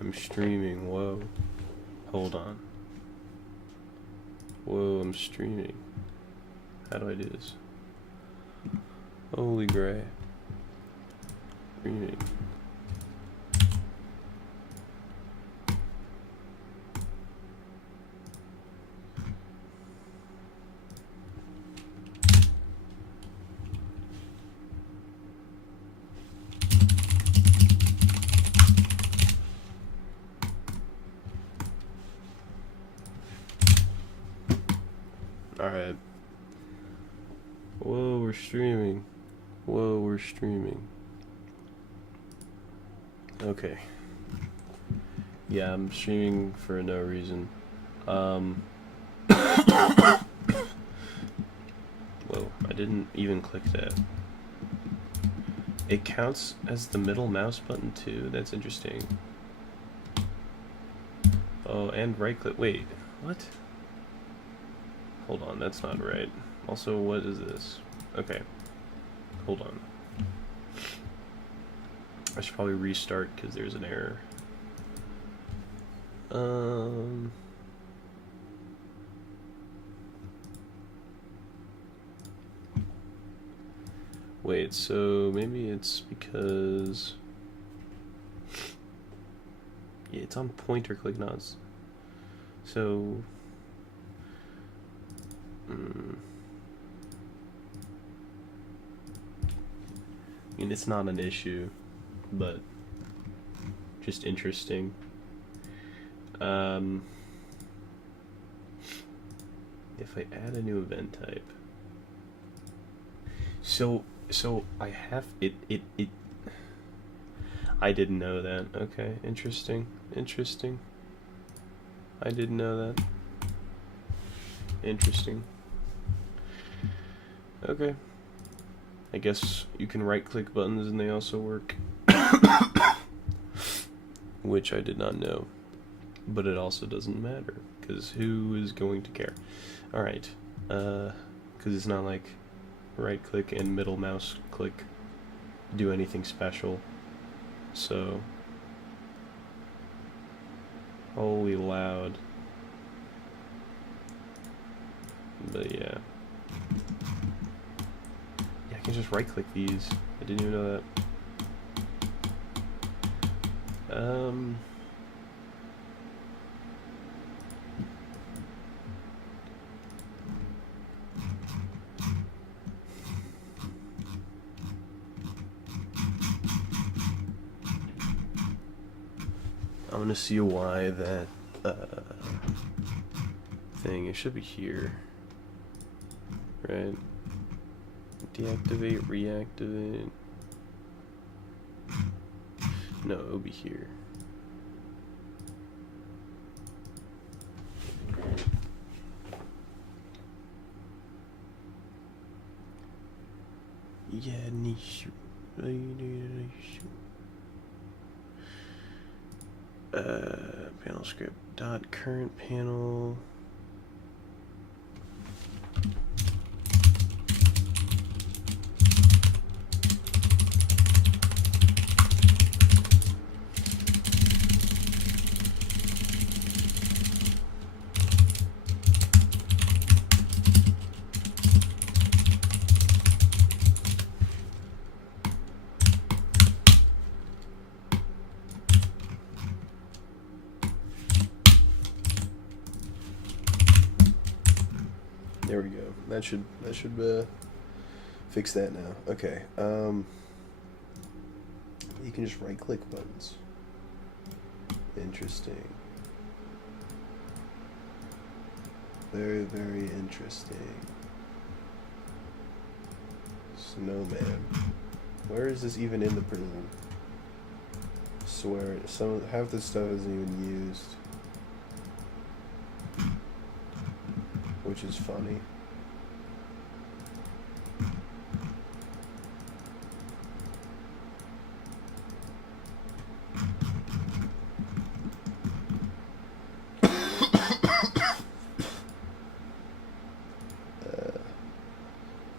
I'm streaming. Whoa. Hold on. Whoa, I'm streaming. How do I do this? Holy gray. Streaming. Alright. Whoa, we're streaming. Whoa, we're streaming. Okay. Yeah, I'm streaming for no reason. Whoa, I didn't even click that. It counts as the middle mouse button too? That's interesting. Oh, and right click. Wait, what? Hold on, that's not right. Also, what is this? Okay. Hold on. I should probably restart because there's an error. Wait, so maybe it's because... Yeah, it's on pointer click, not... So... I mean, it's not an issue, but just interesting. If I add a new event type, so I have it. I didn't know that. Okay, interesting. I didn't know that. Interesting. Okay. I guess you can right-click buttons and they also work. Which I did not know. But it also doesn't matter, because who is going to care? Alright. Because it's not like right-click and middle mouse click do anything special. So... Holy loud. But yeah. Yeah, I can just right click these. I didn't even know that. I'm gonna see why that thing, it should be here. Right? Deactivate, reactivate. No, it'll be here. Yeah, nishu. Panel script dot current panel. There we go. That should fix that now. Okay. You can just right click buttons. Interesting. Very, very interesting. Snowman. Where is this even in the prison? I swear, half the stuff isn't even used. Which is funny.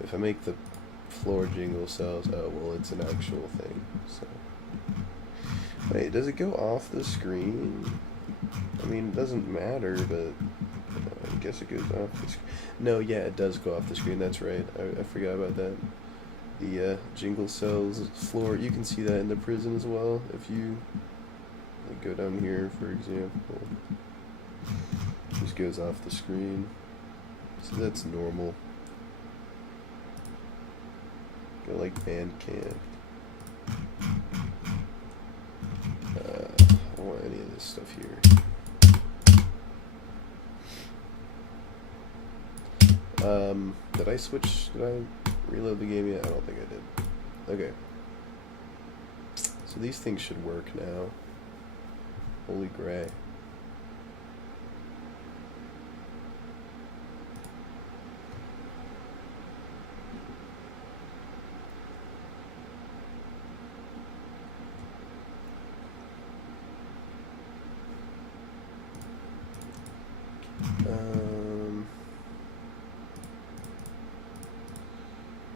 If I make the floor jingle cells, oh well, it's an actual thing. So Wait, does it go off the screen? I mean, it doesn't matter, but I guess it goes off the screen. No, yeah, it does go off the screen. That's right. I forgot about that. The jingle cells floor. You can see that in the prison as well. If you like, go down here, for example, it just goes off the screen. So that's normal. Go like Bandcamp. I don't want any of this stuff here. Did I switch? Did I reload the game yet? I don't think I did. Okay. So these things should work now. Holy gray.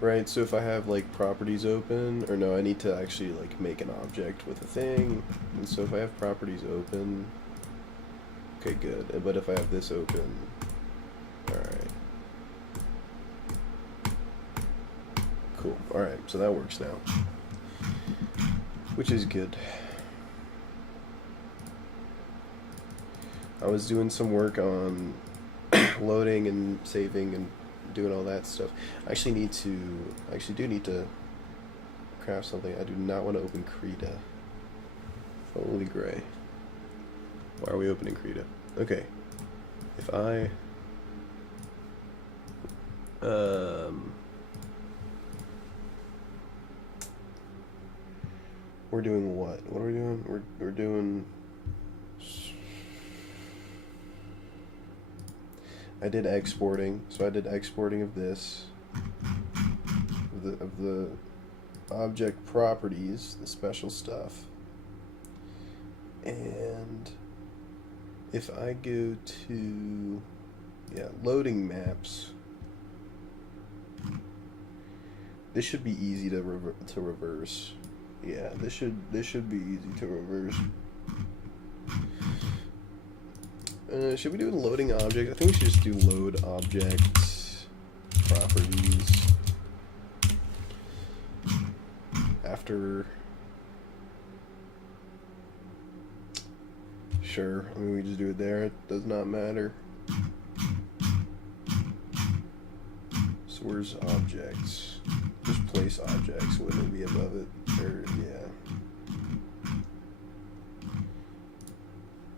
Right, so if I have like properties open, or no, I need to actually like make an object with a thing. And so if I have properties open, okay, good. But if I have this open, alright. Cool, alright, so that works now. Which is good. I was doing some work on loading and saving and doing all that stuff. I actually do need to craft something. I do not want to open Krita. Holy gray. Why are we opening Krita? Okay. If I we're doing what? What are we doing? We're doing I did exporting, so I did exporting of this, of the object properties, the special stuff. And if I go to, loading maps, this should be easy to reverse. Yeah, this should be easy to reverse. Should we do a loading object? I think we should just do load objects properties after. Sure, I mean we just do it there. It does not matter. So where's objects? Just place objects. Wouldn't it be above it? Or yeah.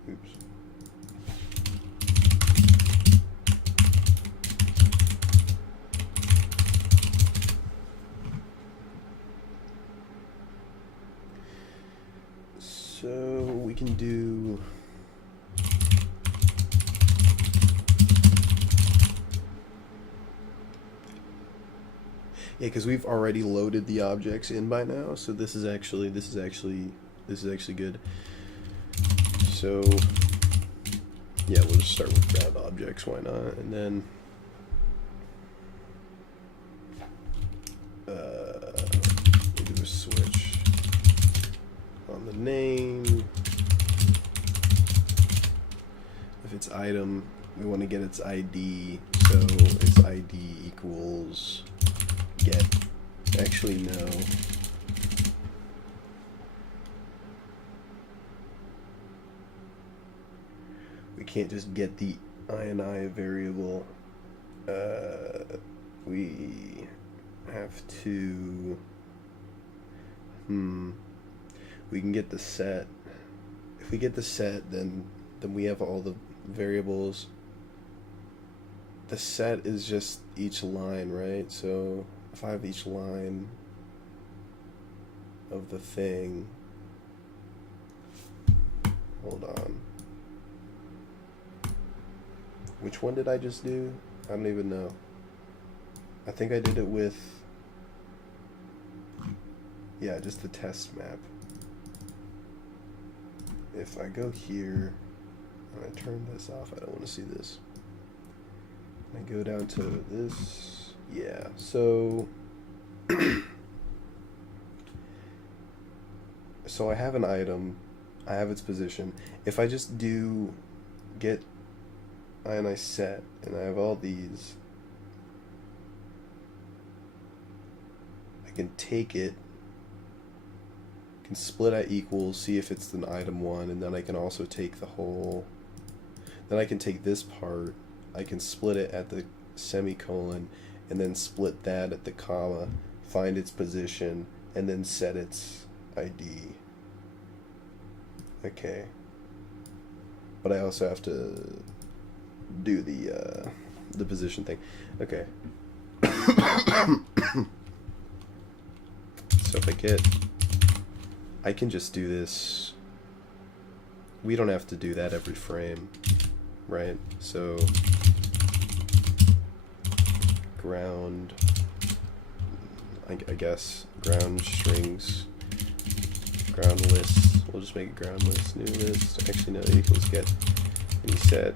Oops. So we can do because we've already loaded the objects in by now, so this is actually good. So yeah, we'll just start with ground objects, why not? And then we'll do a switch on the name. If it's item, we want to get its ID, so its ID equals get, actually no. We can't just get the INI variable. We have to, we can get the set. If we get the set, then we have all the variables. The set is just each line, right? So if I have each line of the thing, hold on. Which one did I just do? I don't even know. I think I did it with, yeah, just the test map. If I go here, and I turn this off, I don't want to see this. I go down to this, yeah, so so I have an item, I have its position. If I just do get and I set, and I have all these, I can take it, can split at equals, see if it's an item 1, and then I can also take the whole, then I can take this part, I can split it at the semicolon, and then split that at the comma, find its position, and then set its ID. Okay. But I also have to do the position thing. Okay. So if I can just do this. We don't have to do that every frame, right? So ground, I guess, ground strings, ground lists. We'll just make it ground list, new list. Actually, no, equals get. And you set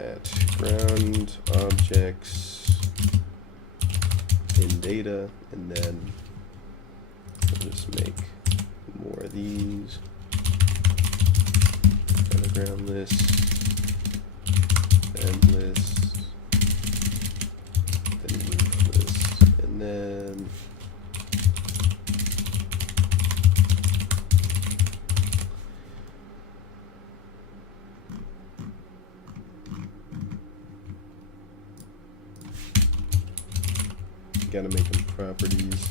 at ground objects in data, and then we'll just make more of these. Got a ground list, end list, then roof list, and then gotta make them properties,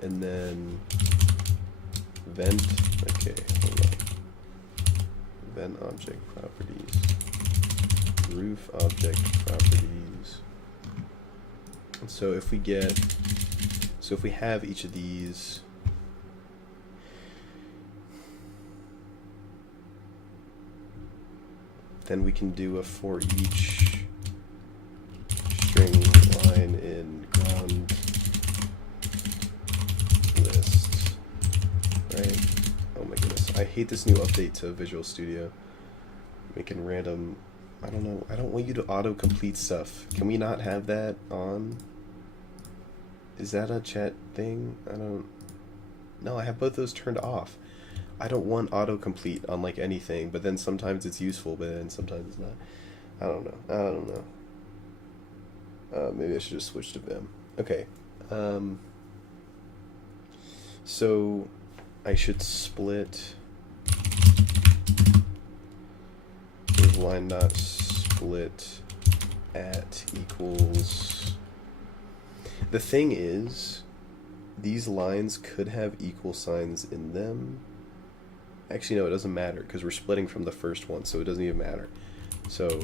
and then vent. Okay, hold on. Vent object properties, roof object properties. And so if we have each of these, then we can do a for each string line in ground list, right? Oh my goodness, I hate this new update to Visual Studio, making random, I don't know, I don't want you to autocomplete stuff. Can we not have that on? Is that a chat thing? No, I have both those turned off. I don't want autocomplete on like anything, but then sometimes it's useful, but then sometimes it's not. I don't know. Maybe I should just switch to Vim. Okay. So I should split. Here's line dot split at equals. The thing is, these lines could have equal signs in them. Actually, no, it doesn't matter because we're splitting from the first one, so it doesn't even matter. So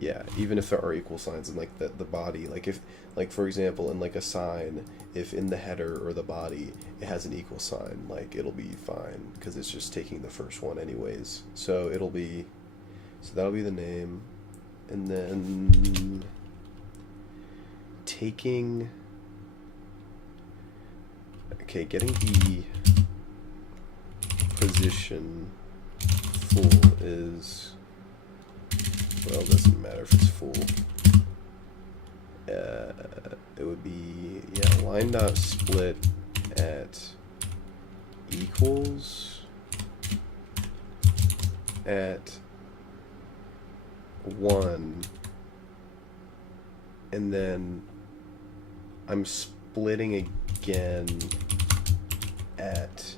yeah, even if there are equal signs in like the body, like if, like for example, in like a sign, if in the header or the body it has an equal sign, like it'll be fine because it's just taking the first one anyways. So that'll be the name, and then taking, okay, getting the position full is, well, it doesn't matter if it's full. It would be, yeah, line dot split at equals at 1, and then I'm splitting again at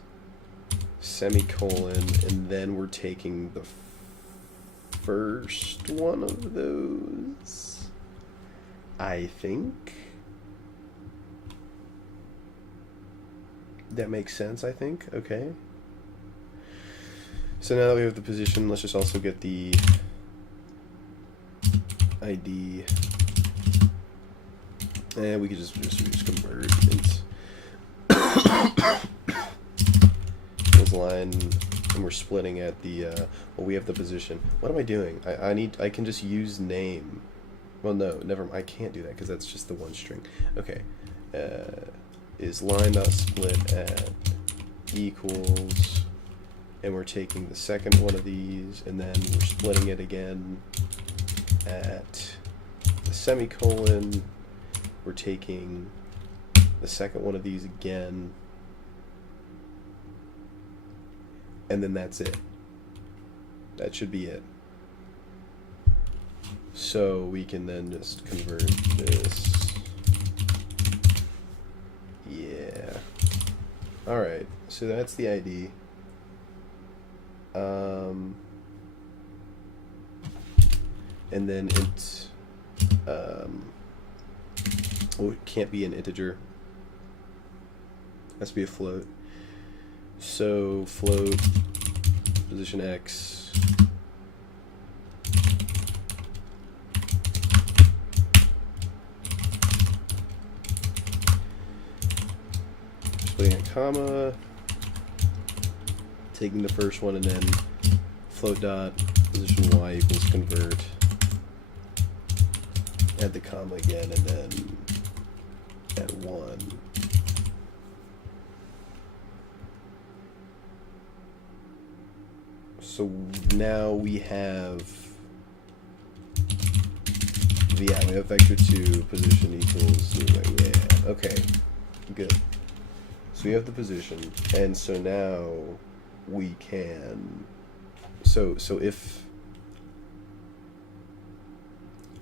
semicolon, and then we're taking the first one of those, I think. That makes sense, I think. Okay. So now that we have the position, let's just also get the ID. And we could just convert it. This line, and we're splitting at the well, we have the position. What am I doing? I can just use name. Well, no, never mind. I can't do that because that's just the one string. Okay. Is line dot split at equals, and we're taking the second one of these, and then we're splitting it again at the semicolon. We're taking the second one of these again and then that's it. That should be it. So we can then just convert this. Yeah. Alright, so that's the ID. And then it, oh, it can't be an integer. It has to be a float. So float position X. Just putting a comma, taking the first one, and then float dot position Y equals convert. Add the comma again, and then add 1. So now we have, yeah, we have vector 2 position equals, yeah, okay, good. So we have the position, and so now we can, so if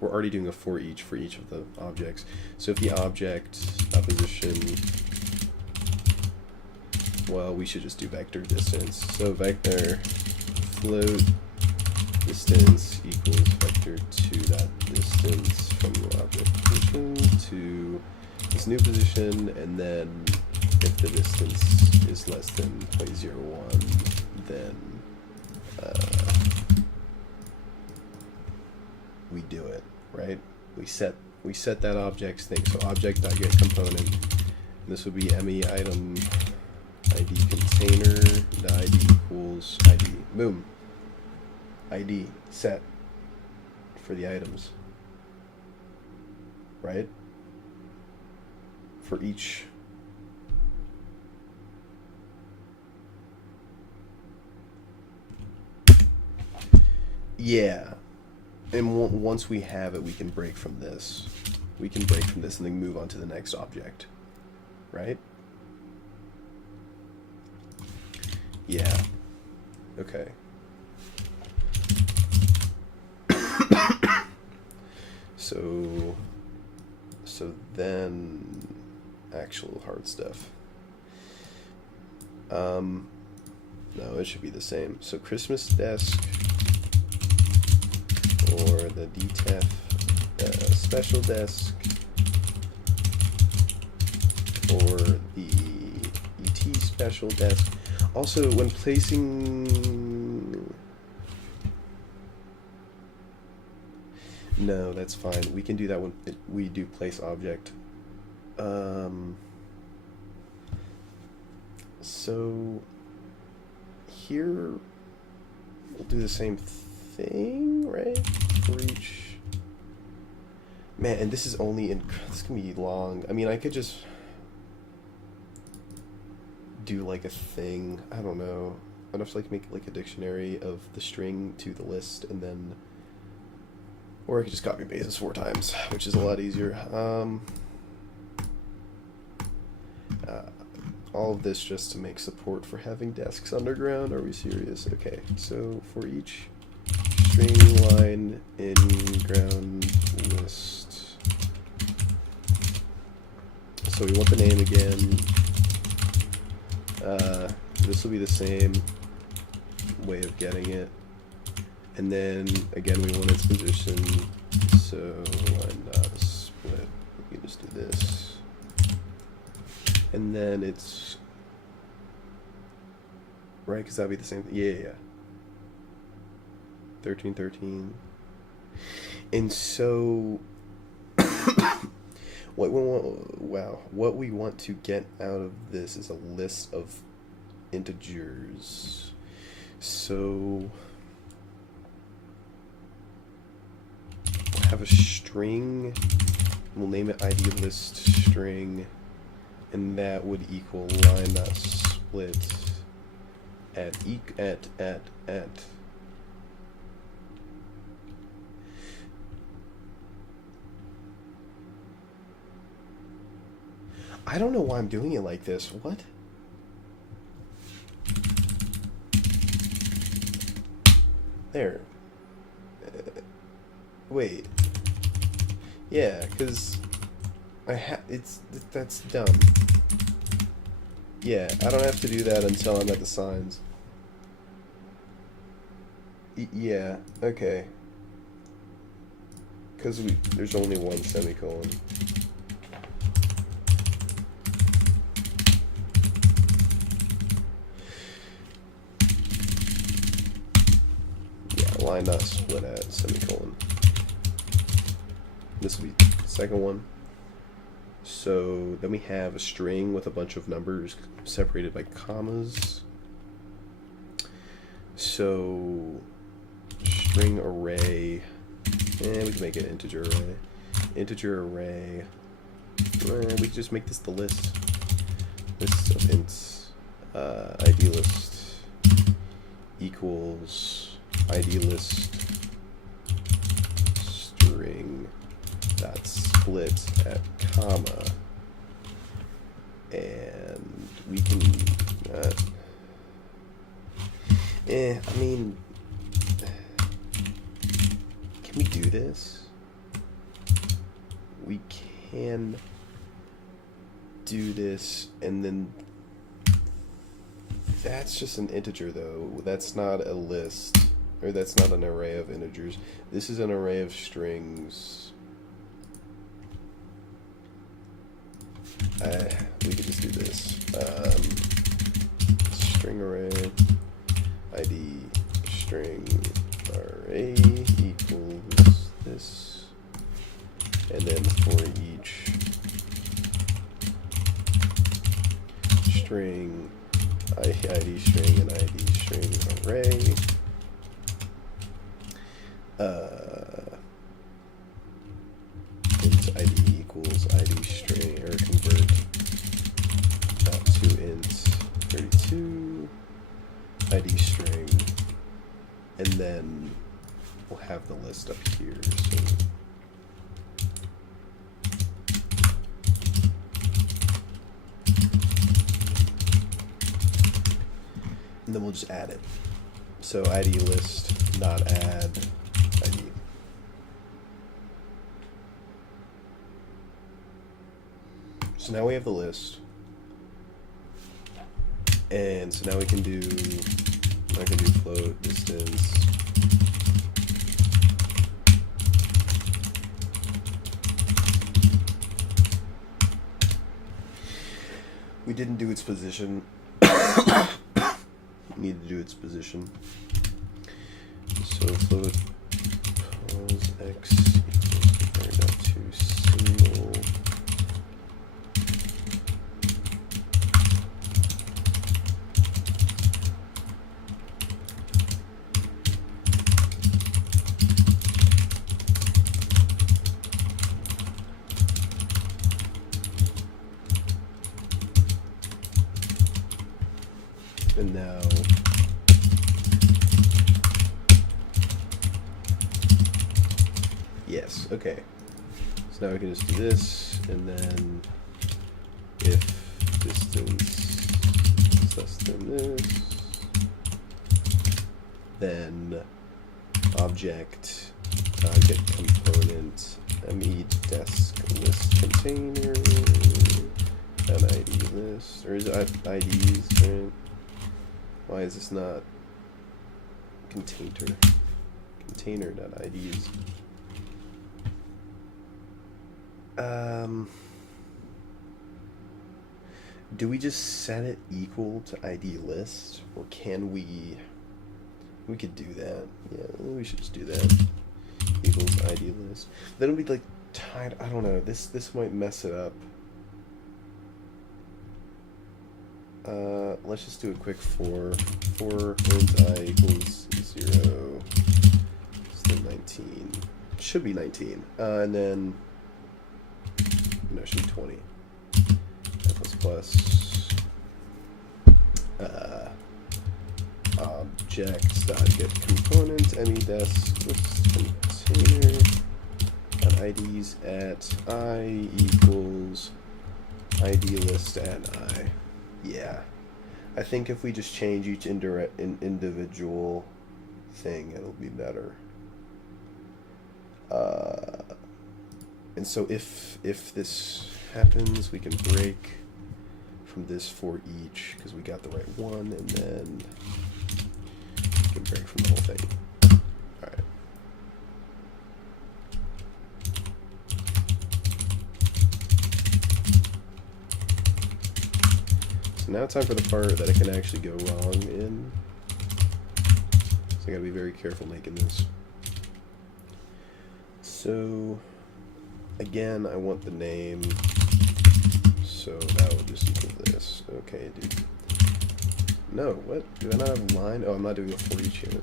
we're already doing a for each of the objects. So if the object position, well, we should just do vector distance. So vector float distance equals vector 2 dot distance from the object position to this new position, and then if the distance is less than 0.01, then we do it, right? We set that object's thing. So object.getComponent, and this would be me item ID container, the ID equals ID. Boom. ID set for the items, right? For each. Yeah. And once we have it, we can break from this. We can break from this and then move on to the next object, right? Yeah. Okay. So then actual hard stuff. No, it should be the same. So Christmas desk, or the DTEF special desk, or the ET special desk. Also, when placing... No, that's fine. We can do that when we do place object. So here we'll do the same thing, right? For each. Man, and this is only in. This can be long. I mean, I could just do like a thing. I don't know. I'd have to like make like a dictionary of the string to the list, and then. Or I could just copy paste this 4 times, which is a lot easier. All of this just to make support for having desks underground. Are we serious? Okay, so for each string line in ground list. So we want the name again. This will be the same way of getting it. And then, again, we want its position, so line dot split, we can just do this. And then it's, right, because that'll be the same thing, yeah. 1313. And so, what we want to get out of this is a list of integers. So... have a string, we'll name it ID list string, and that would equal line dot split at. I don't know why I'm doing it like this. What? There. Wait. Yeah, because that's dumb. Yeah, I don't have to do that until I'm at the signs. Yeah, okay. Because there's only one semicolon. Yeah, line not split at semicolon. This will be the second one. So then we have a string with a bunch of numbers separated by commas. So string array, we can make it integer array. Integer array, we can just make this the list. List of ints, ID list equals ID list string dot split at comma, and we can I mean, can we do this? We can do this, and then that's just an integer though. That's not a list, or that's not an array of integers. This is an array of strings. We could just do this. String array ID string array equals this, and then for each string ID string and ID string array, int ID equals ID string, or convert to int 32 ID string, and then we'll have the list up here. So and then we'll just add it. So ID list not add ID. So now we have the list. And so now we can do, I can do float distance we didn't do its position. Need to do its position. So float pos x equals compared out to single and now yes, okay. So now we can just do this, and then if distance is less than this, then object get component me desk list container an ID list, or is it IDs, right? Why is this not container.ids? Do we just set it equal to ID list, or can we could do that. Yeah, we should just do that. Equals ID list. Then it'll be like tied, I don't know, this might mess it up. Let's just do a quick for int I equals 0, still 19. Should be 19. And then, no, it should be 20. Plus object dot get component me desk list container and IDs at I equals ID list at I. Yeah, I think if we just change each individual thing, it'll be better. And so if this happens, we can break from this for each, because we got the right one, and then we can break from the whole thing. Alright. So now it's time for the part that I can actually go wrong in. So I gotta be very careful making this. So again, I want the name, so that will just equal this. Okay, dude. No, what? Do I not have a line? Oh, I'm not doing a for each unit.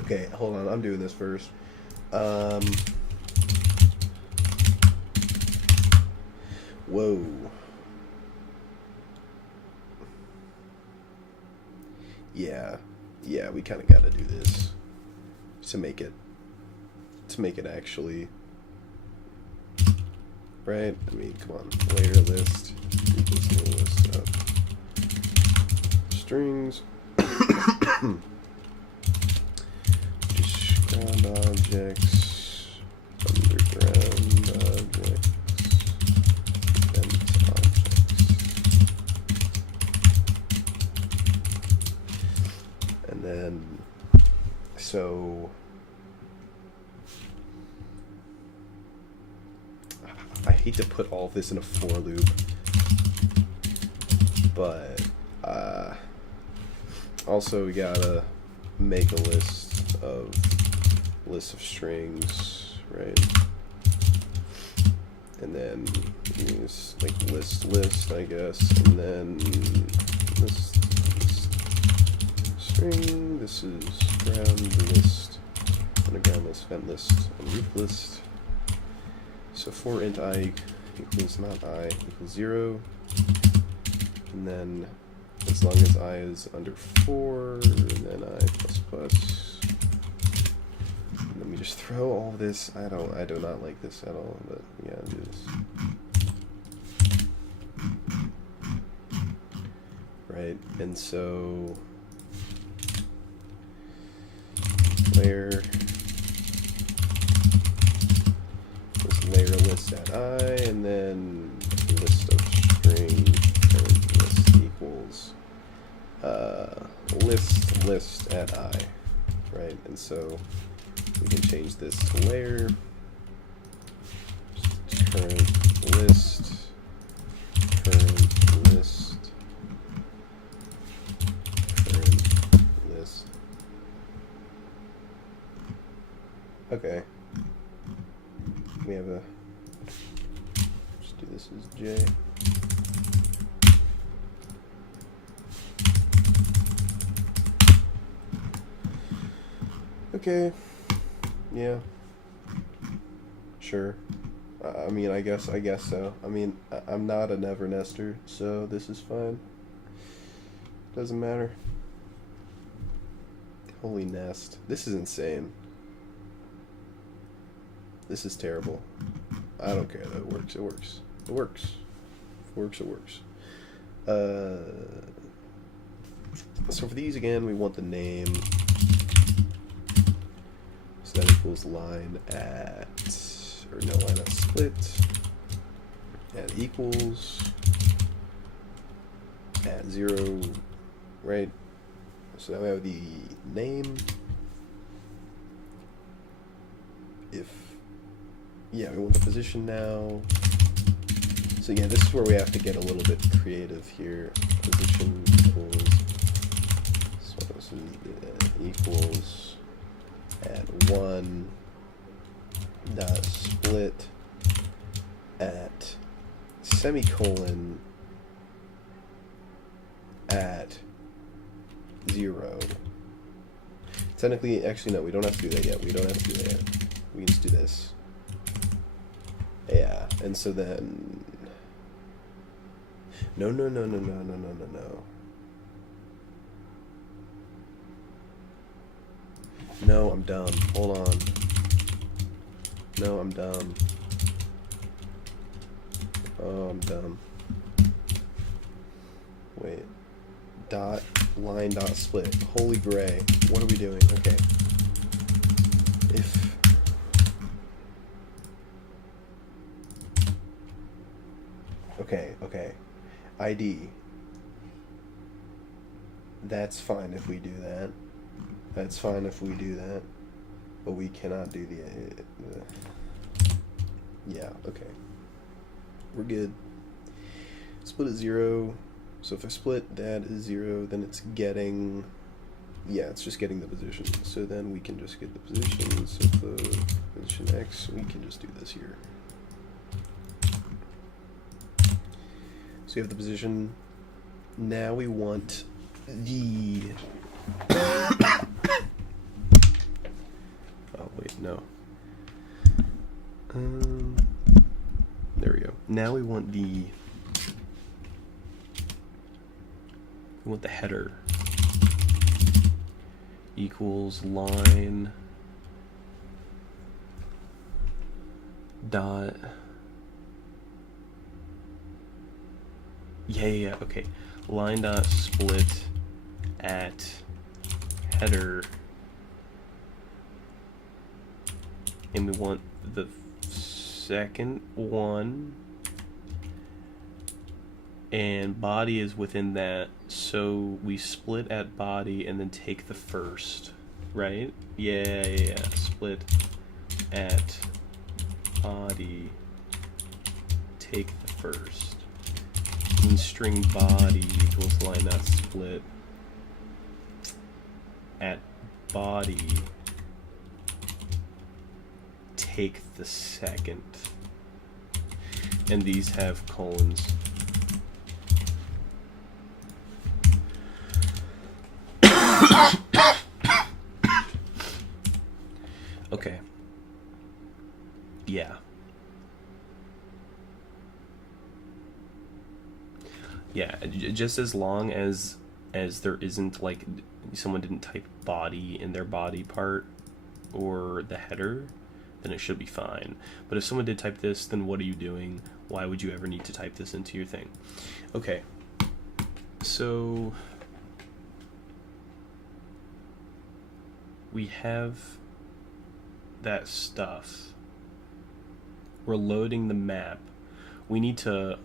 Okay, hold on, I'm doing this first. Whoa. Yeah, we kind of got to do this to make it actually right. I mean, come on, layer list equals new list of strings. Just ground objects, underground objects, event objects. And then, so I hate to put all of this in a for loop, but also we gotta make a list of strings, right? And then use like list, I guess, and then list string. This is ground list, underground list, vent list, and roof list. So for int I equals not I equals 0, and then as long as I is under 4, and then I plus plus. And then we just throw all this. I do not like this at all, but we gotta do this. Right, and so layer list at I, and then list of string list equals list at I, right? And so we can change this to layer current list current list. Okay. We have a, let's do this as J. Okay. Yeah. Sure. I mean, I guess so. I mean, I'm not a never nester, so this is fine. Doesn't matter. Holy nest. This is insane. This is terrible. I don't care though. It works. It works. It works. If it works. It works. So for these again, we want the name. So that equals line at, or no, line at split. At equals. At 0, right? So now we have the name. If, yeah, we want the position now. So yeah, this is where we have to get a little bit creative here. Position equals, so this equals at 1 dot split at semicolon at 0. Technically, actually no, we don't have to do that yet. We don't have to do that yet. We can just do this. Yeah, and so then no. No, I'm dumb. Hold on. No, I'm dumb. Oh, I'm dumb. dot line dot split. Holy gray. What are we doing? Okay. If okay. ID. That's fine if we do that. That's fine if we do that. But we cannot do the yeah, okay. We're good. Split at 0. So if I split that is 0, then it's getting, yeah, it's just getting the position. So then we can just get the position. So the position X, we can just do this here. So you have the position. Now we want the oh wait, no. There we go. Now we want the header equals line dot yeah, okay. Line dot split at header, and we want the second one, and body is within that, so we split at body and then take the first, right? Yeah. Split at body, take the first. And string body equals line dot split at body, take the second. And these have colons. Okay. Yeah. Yeah, just as long as there isn't, like, someone didn't type body in their body part or the header, then it should be fine. But if someone did type this, then what are you doing? Why would you ever need to type this into your thing? Okay, so we have that stuff. We're loading the map. We need to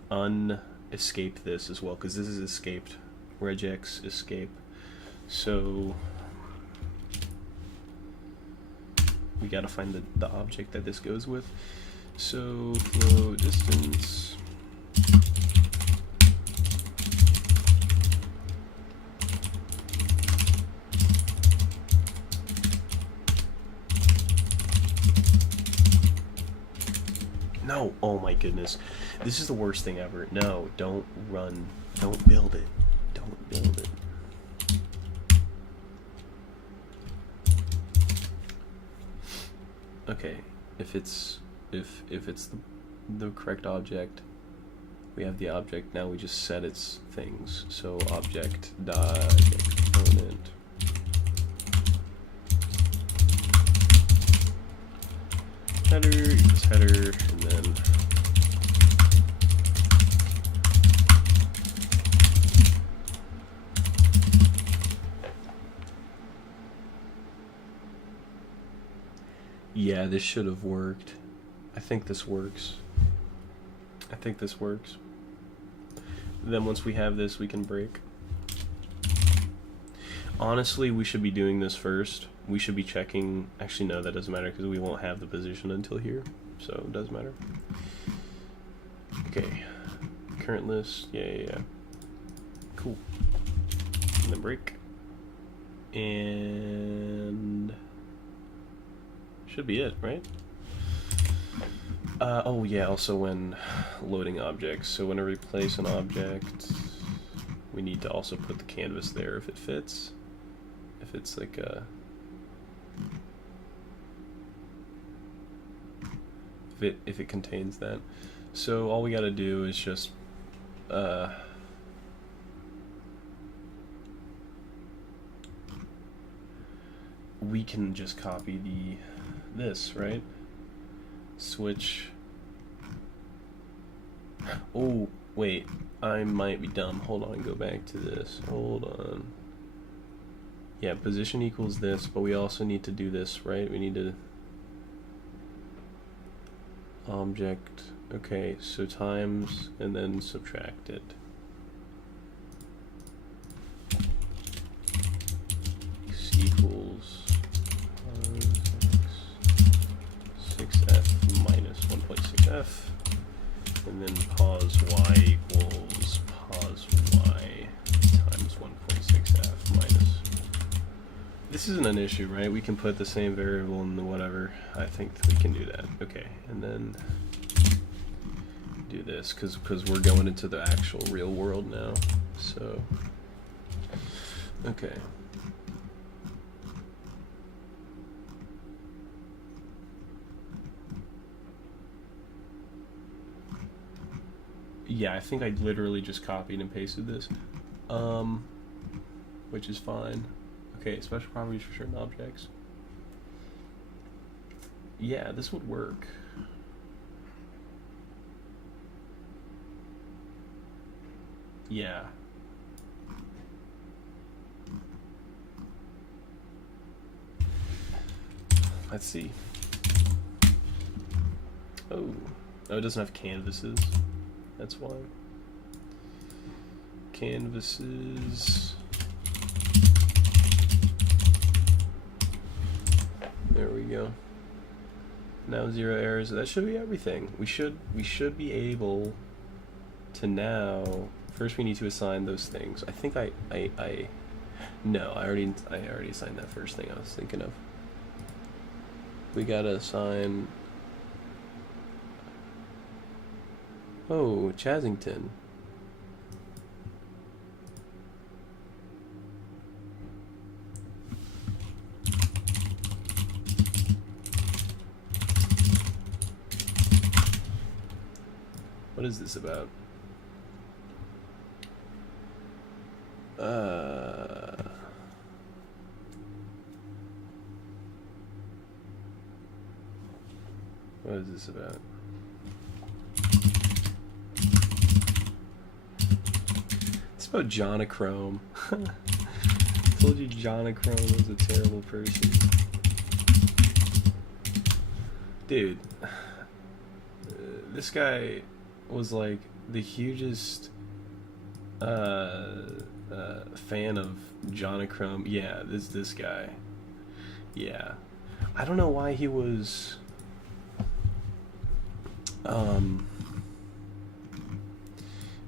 escape this as well, because this is escaped. Regex escape. So we gotta find the object that this goes with. So flow distance. No, oh my goodness. This is the worst thing ever. No, don't run. Don't build it. Don't build it. Okay, if it's the correct object, we have the object. Now we just set its things. So object dot component. Header equals header, and then yeah, this should have worked. I think this works. Then once we have this, we can break. Honestly, we should be doing this first. We should be checking. Actually, no, that doesn't matter because we won't have the position until here, so it does matter. Okay, current list. Yeah. Cool. And then break. And should be it, right? Oh yeah, also when loading objects. So whenever we place an object, we need to also put the canvas there if it fits. If it's like a... If it contains that. So all we gotta do is just we can just copy this, right? Switch. Oh, Wait, I might be dumb. Hold on, go back to this. Hold on. Yeah, position equals this, but we also need to do this, right? We need to... Object. Okay, so times, and then subtract it. X equals 6f minus 1.6f. And then pause y equals pause y times 1.6f minus. This isn't an issue, right? We can put the same variable in the whatever. I think we can do that. Okay, and then do this because we're going into the actual real world now. So, okay. Yeah, I think I literally just copied and pasted this, which is fine. Okay, special properties for certain objects. Yeah, this would work. Yeah. Let's see. Oh, it doesn't have canvases. That's why. Canvases. There we go. Now 0 errors. That should be everything. We should be able to now. First, we need to assign those things. I think no, I already assigned that first thing I was thinking of. We gotta assign. Oh, Chasington. What is this about? What is this about? It's about Jonachrome. I told you Jonachrome was a terrible person. Dude, this guy was like the hugest fan of Jonachrome. Yeah, this guy. Yeah. I don't know why he was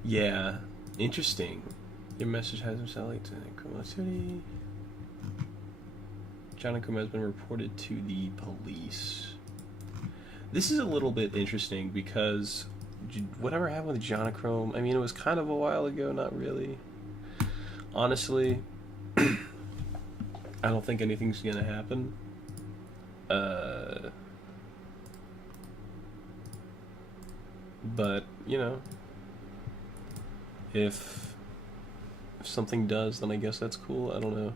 yeah, interesting. Your message has been sent to City. Jonachrome has been reported to the police. This is a little bit interesting because whatever happened with Jonachrome, I mean, it was kind of a while ago, not really. Honestly, I don't think anything's gonna happen. But, you know, if something does, then I guess that's cool. I don't know.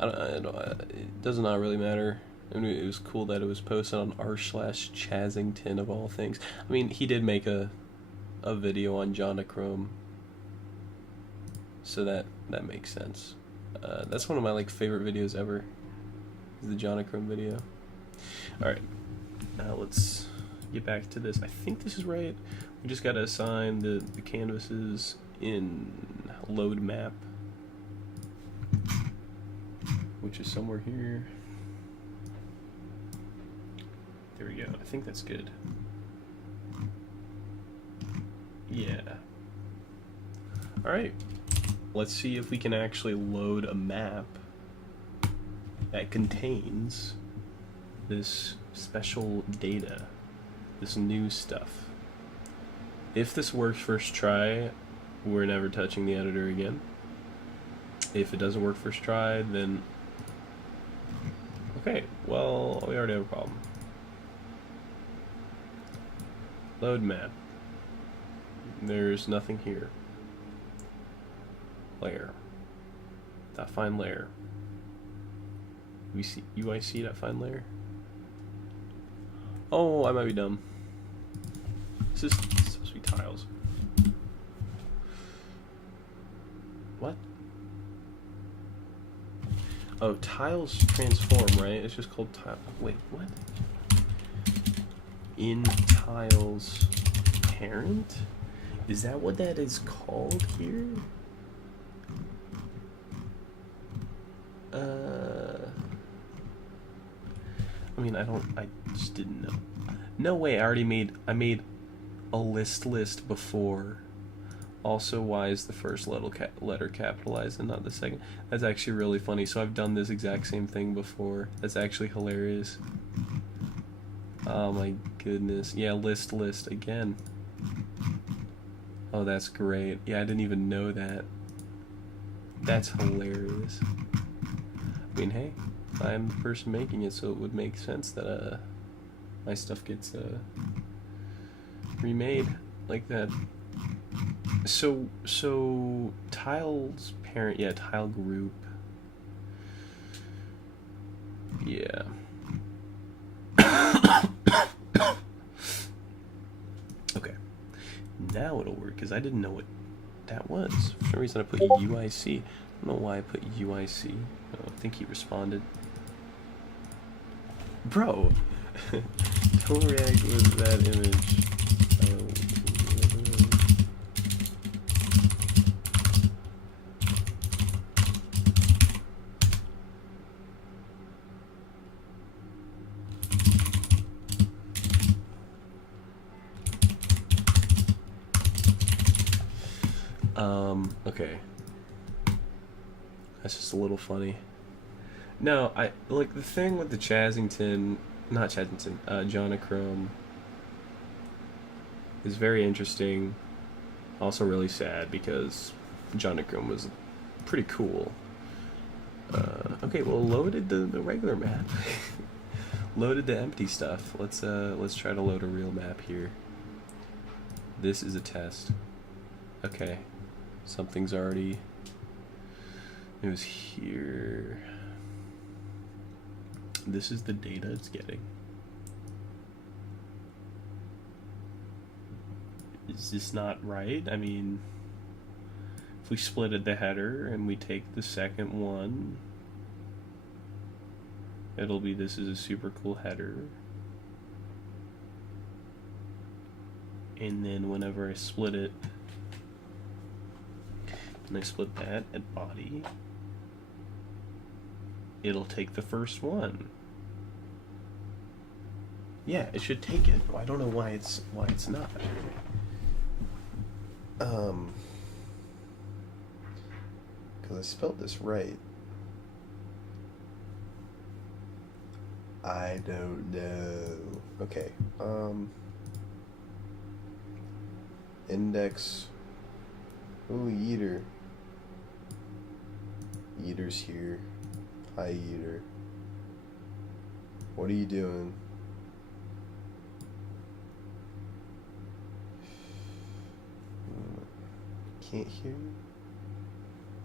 It does not really matter. I mean, it was cool that it was posted on r/Chasington of all things. I mean, he did make a video on Jonachrome, so that makes sense. That's one of my favorite videos ever. Is the Jonachrome video. All right, now let's get back to this. I think this is right. We just gotta assign the canvases in load map, which is somewhere here. There we go. I think that's good. Yeah. Alright. Let's see if we can actually load a map that contains this special data, this new stuff. If this works first try, we're never touching the editor again. If it doesn't work first try, then... Okay, well, we already have a problem. Load map. There's nothing here. Layer. .find layer. We see UIC.find layer. Oh, I might be dumb. This is supposed to be tiles. Oh, tiles transform, right? It's just called tile. Wait, what? In tiles parent? Is that what that is called here? I mean, I just didn't know. No way, I made a list before. Also, why is the first letter capitalized and not the second? That's actually really funny. So I've done this exact same thing before. That's actually hilarious. Oh my goodness. Yeah, list again. Oh, that's great. Yeah, I didn't even know that. That's hilarious. I mean, hey, I'm the person making it, so it would make sense that my stuff gets remade like that. So tiles parent, yeah, tile group. Yeah. Okay. Now it'll work, because I didn't know what that was. For some reason I put UIC. I don't know why I put UIC. I think he responded. Bro! Don't react with that image. Okay. That's just a little funny. No, I like the thing with the Jonachrome is very interesting. Also really sad because Jonachrome was pretty cool. Okay, well, loaded the regular map. Loaded the empty stuff. Let's try to load a real map here. This is a test. Okay. Something's already... It was here. This is the data it's getting. Is this not right? I mean, if we splitted the header and we take the second one, it'll be this is a super cool header. And then whenever I split it, and I split that at body, it'll take the first one. Yeah, it should take it. I don't know why it's not. Because I spelled this right. I don't know. Okay. Index. Ooh, Yeeter. Yeeter's here. Hi, Yeeter. What are you doing? Can't hear you?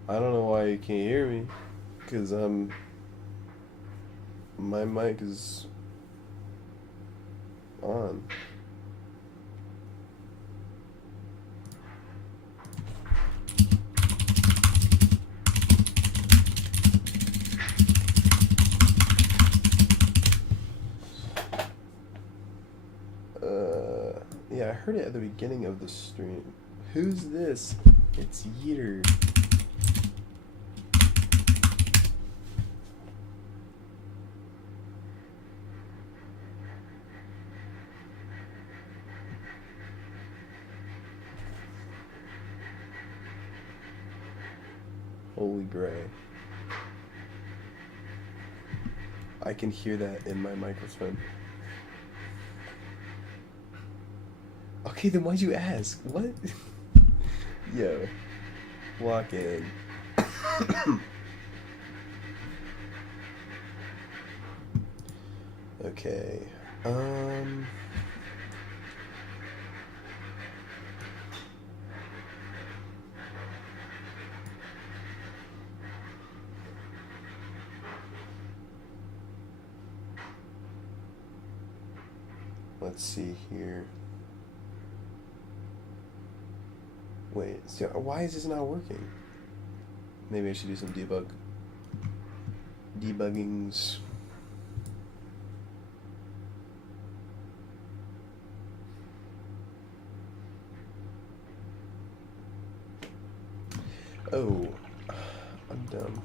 I don't know why you can't hear me. Because my mic is on. Yeah, I heard it at the beginning of the stream. Who's this? It's Yeeter. Holy gray. I can hear that in my microphone. Okay, then why'd you ask? What? Yo. Walk in. Okay. Let's see here. Wait, so why is this not working? Maybe I should do some debug. debuggings. Oh, I'm dumb.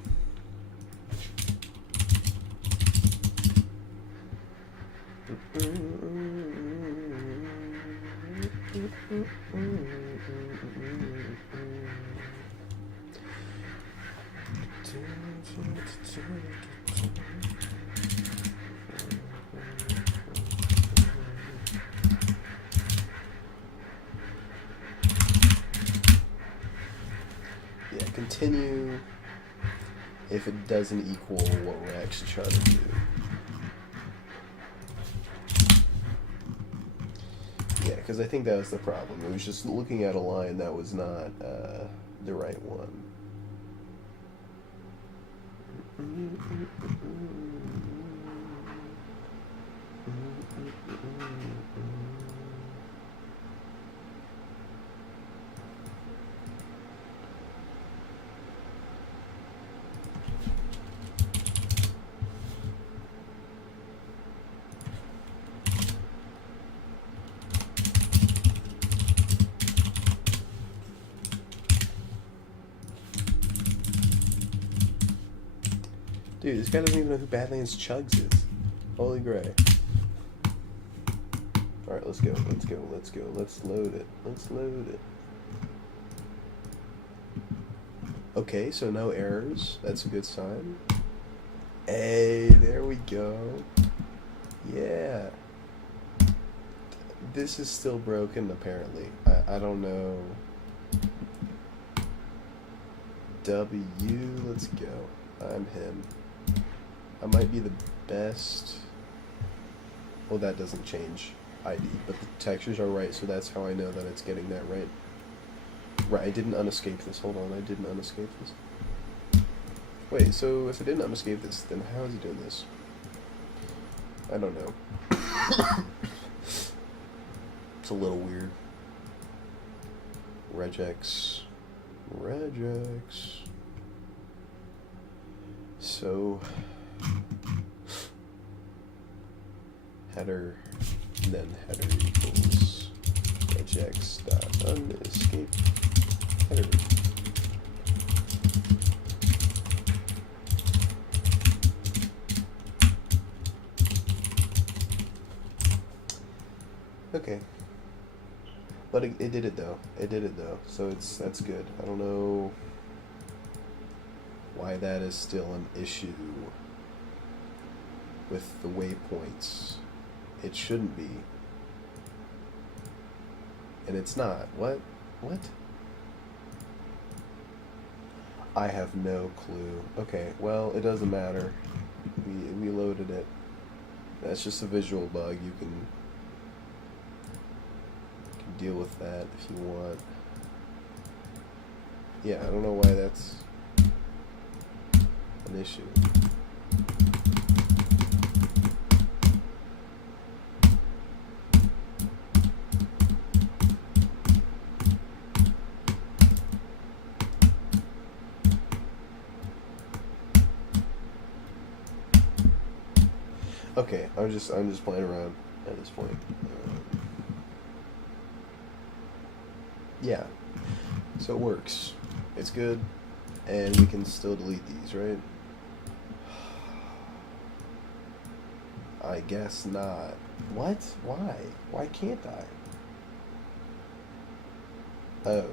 Yeah, continue if it doesn't equal what we're actually trying to do. Yeah, because I think that was the problem. It was just looking at a line that was not the right one. Dude, this guy doesn't even know who Badlands Chugs is. Holy gray. Alright, let's go, let's go, let's go. Let's load it. Let's load it. Okay, so no errors. That's a good sign. Hey, there we go. Yeah. This is still broken, apparently. I don't know. W, let's go. I'm him. I might be the best. Well, that doesn't change ID, but the textures are right, so that's how I know that it's getting that right. Right, I didn't unescape this. Hold on, I didn't unescape this. Wait, so if I didn't unescape this, then how is he doing this? I don't know. It's a little weird. Regex. Regex. So header, and then header equals regex dot unescape header. Okay. But it did it though. It did it though. So that's good. I don't know why that is still an issue with the waypoints. It shouldn't be. And it's not. What? What? I have no clue. Okay, well, it doesn't matter. We loaded it. That's just a visual bug. You can deal with that if you want. Yeah, I don't know why that's an issue. Okay, I'm just playing around at this point. Yeah, so it works. It's good, and we can still delete these, right? I guess not. What? Why? Why can't I? Oh.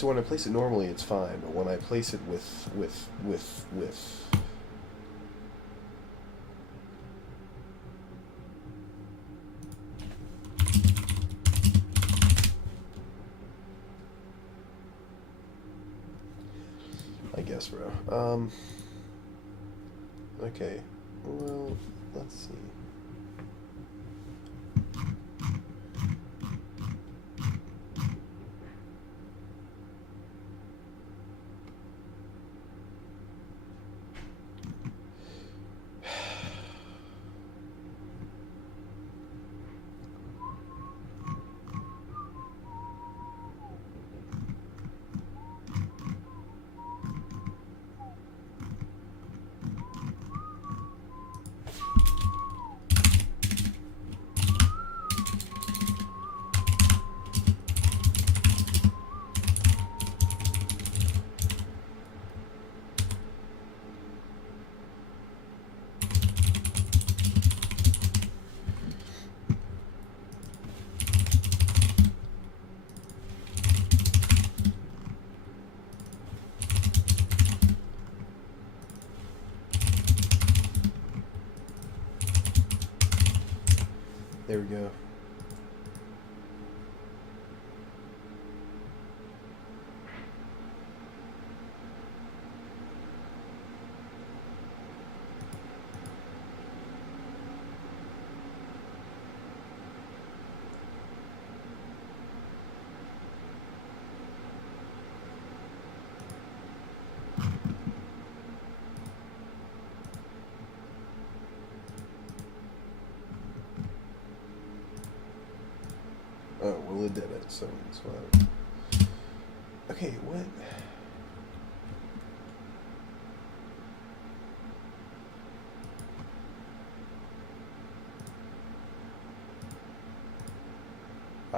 So when I place it normally, it's fine, but when I place it with I guess, bro. Okay. Well, let's see. There we go. Oh, well, it did it, so it's fine. Okay, what?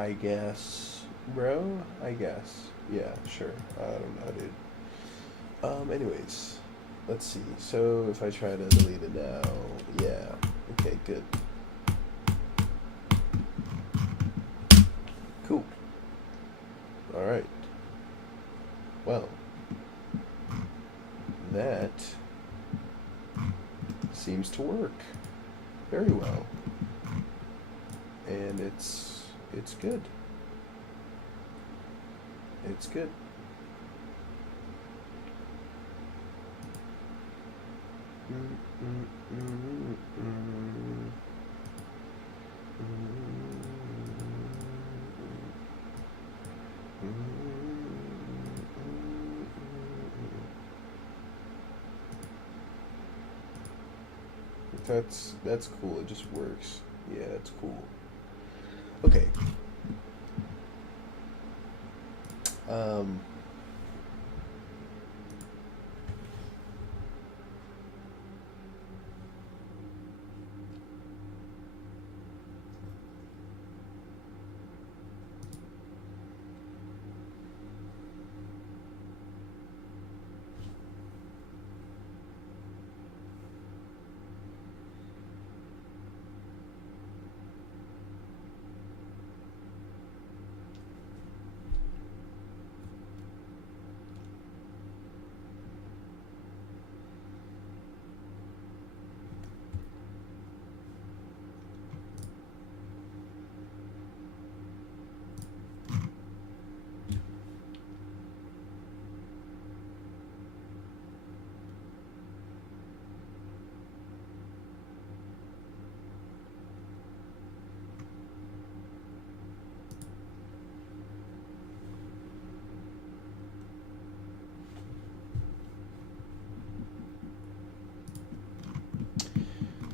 I guess, bro? I guess. Yeah, sure. I don't know, dude. Anyways, let's see. So, if I try to delete it now, yeah. Okay, good. Cool. Alright. Well, that seems to work very well. And it's good. It's good. That's cool. It just works. Yeah, it's cool. Okay.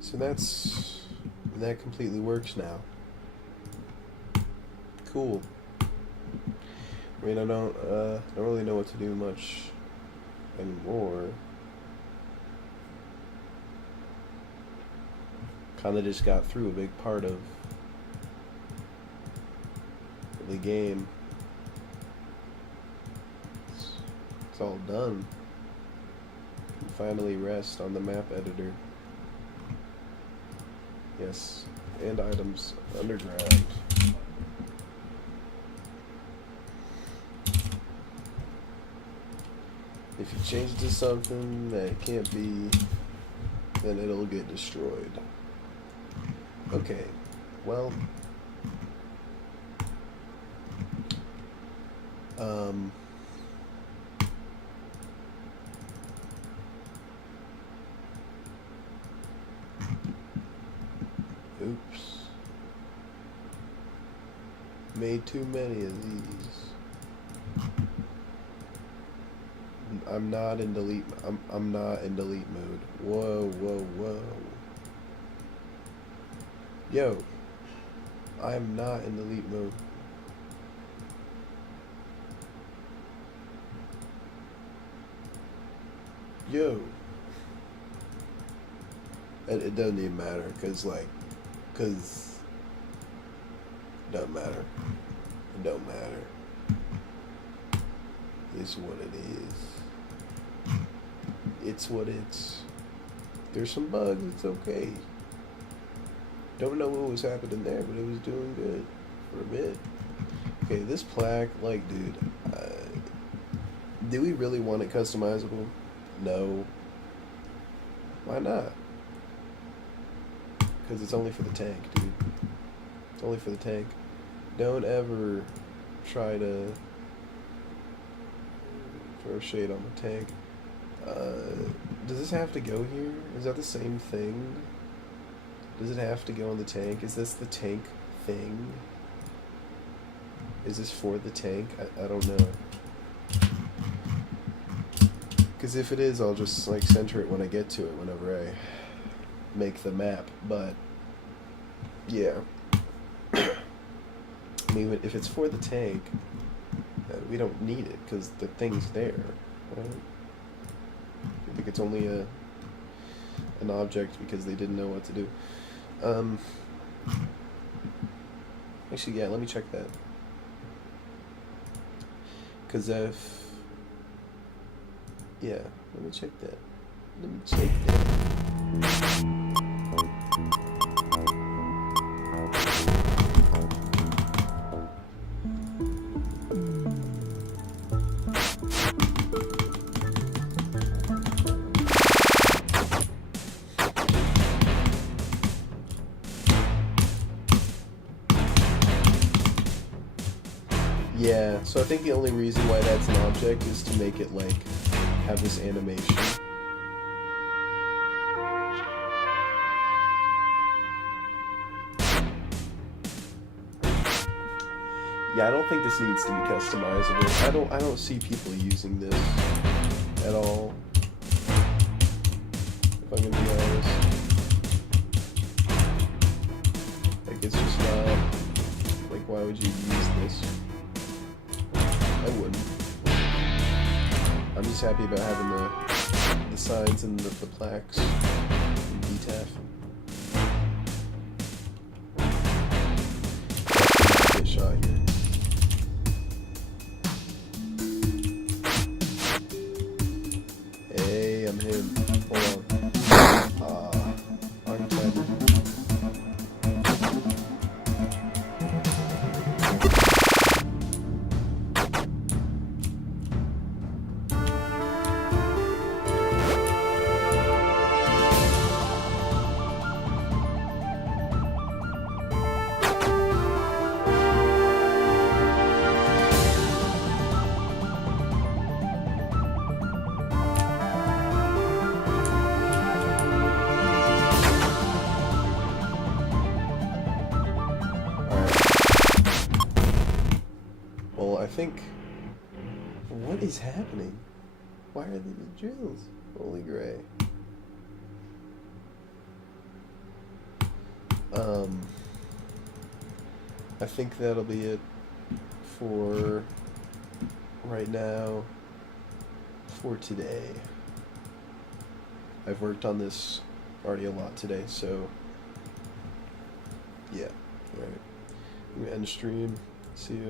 So that completely works now. Cool. I mean, I don't really know what to do much anymore. Kinda just got through a big part of the game. It's all done. Can finally rest on the map editor. Yes, and items underground. If you change it to something that can't be, then it'll get destroyed. Okay, well, oops. Made too many of these. I'm not in delete. I'm not in delete mode. Whoa, whoa, whoa. Yo, I am not in delete mode. Yo. It doesn't even matter, cause it doesn't matter. It don't matter. It's what it is. It's what it's. There's some bugs, it's okay. Don't know what was happening there, but it was doing good for a bit. Okay, this plaque, like, dude, do we really want it customizable? No. Why not? Because it's only for the tank, dude. It's only for the tank. Don't ever try to throw shade on the tank. Does this have to go here? Is that the same thing? Does it have to go on the tank? Is this the tank thing? Is this for the tank? I don't know. Because if it is, I'll just like center it when I get to it, whenever I make the map. But yeah, I mean, if it's for the tank, we don't need it because the thing's there, right? I think it's only an object because they didn't know what to do. Actually, yeah, let me check that. Because yeah, let me check that. Let me check that. Yeah, so I think the only reason why that's an object is to make it, like, have this animation. Yeah, I don't think this needs to be customizable. I don't see people using this at all, if I'm gonna be honest. Like, it's just not, like, why would you use this? I wouldn't. I'm just happy about having the signs and the plaques and DTAF. Get shot here. Hey, I'm him. Hold on. Archetype. Well, I think... What is happening? Why are these drills? Holy gray. I think that'll be it for right now, for today. I've worked on this already a lot today, so yeah. Alright. I'm gonna end stream. See you.